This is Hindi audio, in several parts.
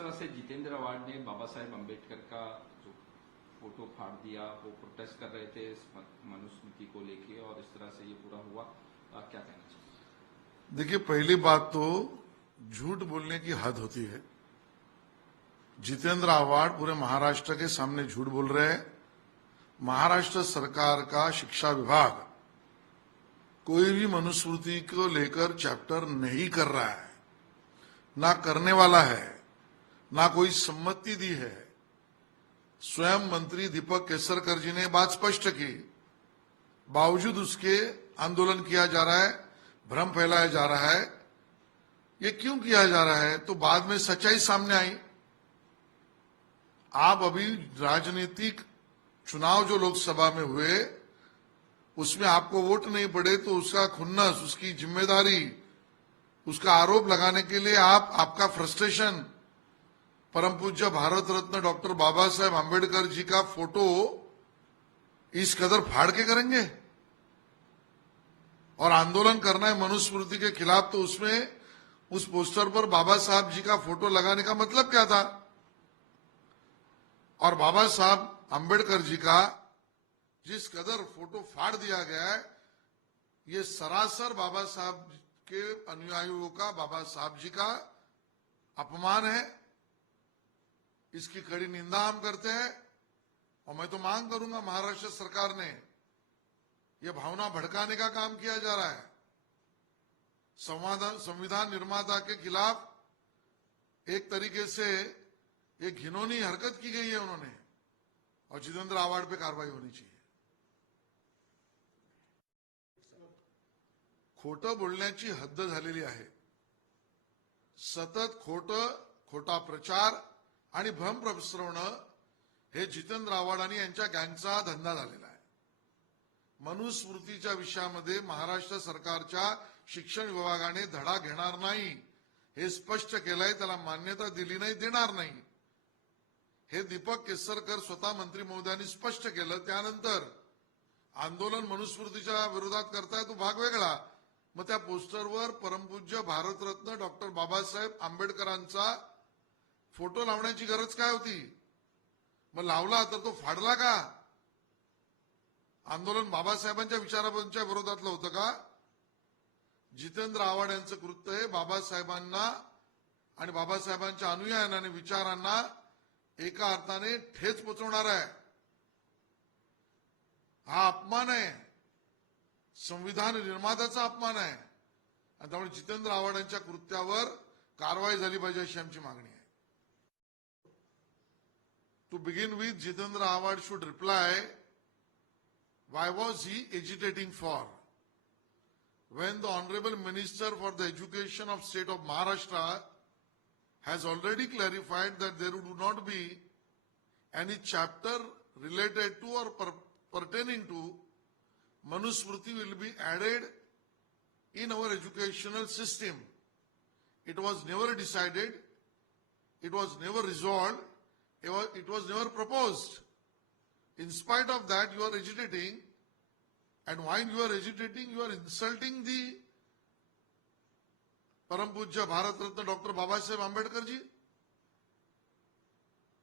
तरह से जितेंद्र अवार्ड ने बाबा साहेब अम्बेडकर का जो फोटो फाड़ दिया, वो प्रोटेस्ट कर रहे थे इस मनुस्मृति को लेके, और इस तरह से ये पूरा हुआ, क्या कहना चाहिए? देखिए, पहली बात तो झूठ बोलने की हद होती है। जितेंद्र अवार्ड पूरे महाराष्ट्र के सामने झूठ बोल रहे हैं। महाराष्ट्र सरकार का शिक्षा विभाग कोई भी मनुस्मृति को लेकर चैप्टर नहीं कर रहा है, ना करने वाला है, ना कोई सम्मति दी है। स्वयं मंत्री दीपक केसरकर जी ने बात स्पष्ट की, बावजूद उसके आंदोलन किया जा रहा है, भ्रम फैलाया जा रहा है। ये क्यों किया जा रहा है? तो बाद में सच्चाई सामने आई। आप अभी राजनीतिक चुनाव जो लोकसभा में हुए, उसमें आपको वोट नहीं पड़े तो उसका खुन्नस, उसकी जिम्मेदारी, उसका आरोप लगाने के लिए आपका फ्रस्ट्रेशन परम पूज्य भारत रत्न डॉक्टर बाबा साहेब आम्बेडकर जी का फोटो इस कदर फाड़ के करेंगे और आंदोलन करना है मनुस्मृति के खिलाफ, तो उसमें उस पोस्टर पर बाबा साहब जी का फोटो लगाने का मतलब क्या था? और बाबा साहब आम्बेडकर जी का जिस कदर फोटो फाड़ दिया गया है, ये सरासर बाबा साहब के अनुयायियों का, बाबा साहब जी का अपमान है। इसकी कड़ी निंदा हम करते हैं और मैं तो मांग करूंगा, महाराष्ट्र सरकार ने यह भावना भड़काने का काम किया जा रहा है। संविधान निर्माता के खिलाफ एक तरीके से एक घिनौनी हरकत की गई है उन्होंने, और जितेंद्र अवार्ड पे कार्रवाई होनी चाहिए। खोटं बोलण्याची हद्द झालेली आहे। सतत खोटा प्रचार आणि भ्रम पसरवणं हे जितेंद्र आव्हाड आणि यांच्या गँगचा धंदा झालेला आहे। मनुस्मृतीच्या विषयामध्ये महाराष्ट्र सरकारच्या शिक्षण विभागाने धडा घेणार नाही हे स्पष्ट केलंय, त्याला मान्यता दिली नाही, देणार नाही हे दीपक केसरकर स्वतः मंत्री महोदयांनी स्पष्ट केलं। त्यानंतर आंदोलन मनुस्मृतीच्या विरोधात करताय तो भाग वेगळा, मग त्या पोस्टरवर परमपूज्य भारतरत्न डॉक्टर बाबासाहेब आंबेडकरांचा फोटो लावण्याची गरज काय होती? मग लावला तर तो फाडला का? आंदोलन बाबासाहेबांच्या विचारांच्या विरोधातलं होतं का? जितेंद्र आव्हाड यांचं कृत्य हे बाबासाहेबांना आणि बाबासाहेबांच्या अनुयायांना आणि विचारांना एका अर्थाने ठेच पोचवणार आहे। हा अपमान आहे, संविधान निर्मात्याचा अपमान आहे, आणि त्यामुळे जितेंद्र आव्हाड यांच्या कृत्यावर कारवाई झाली पाहिजे अशी आमची मागणी आहे। To begin with, Jitendra Awad should reply, why was he agitating for? When the Honorable Minister for the Education of State of Maharashtra has already clarified that there would not be any chapter related to or pertaining to Manusmriti will be added in our educational system. It was never decided, it was never resolved, it was never proposed. In spite of that, you are agitating, and while you are agitating, you are insulting the Param Pujya Bharat Ratna Dr. Baba Saheb Ambedkar ji.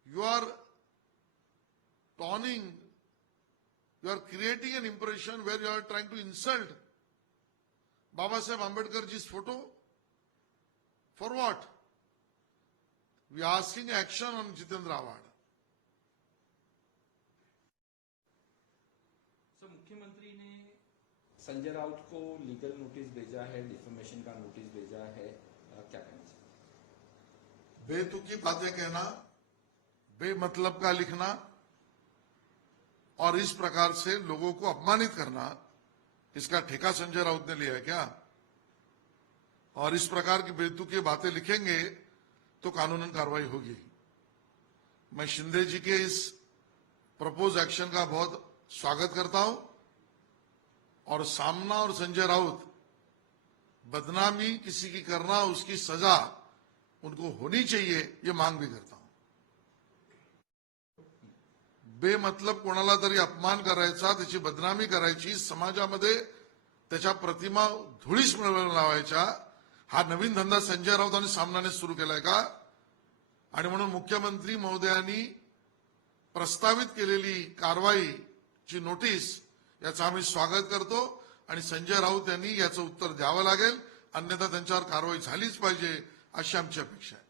You are taunting, you are creating an impression where you are trying to insult Baba Saheb Ambedkar ji's photo. For what? We are asking action on Jitendra Awad. Sir, मुख्यमंत्री ने संजय राउत को लीगल नोटिस भेजा है, डिफेमेशन का नोटिस भेजा है, क्या कहना चाहिए? बेतुकी बातें कहना, बेमतलब का लिखना और इस प्रकार से लोगों को अपमानित करना, इसका ठेका संजय राउत ने लिया है क्या? और इस प्रकार की बेतुकी बातें लिखेंगे तो कानूनन कार्रवाई होगी। मैं शिंदे जी के इस प्रपोज एक्शन का बहुत स्वागत करता हूं, और सामना और संजय राउत बदनामी किसी की करना, उसकी सजा उनको होनी चाहिए, ये मांग भी करता हूं। बेमतलब कोणाला तरी अपमान करायचा, त्याची बदनामी करायची, समाजामध्ये त्याच्या प्रतिमा धुळीस मिळवून लावायच्या, हा नवीन धंदा संजय राऊत आणि सामनाने सुरू केलाय का? आणि म्हणून मुख्यमंत्री महोदयांनी प्रस्तावित केलेली कारवाईची नोटीस याचं आम्ही स्वागत करतो आणि संजय राऊत यांनी याचं उत्तर द्यावं लागेल, अन्यथा त्यांच्यावर कारवाई झालीच पाहिजे अशी आमची अपेक्षा आहे.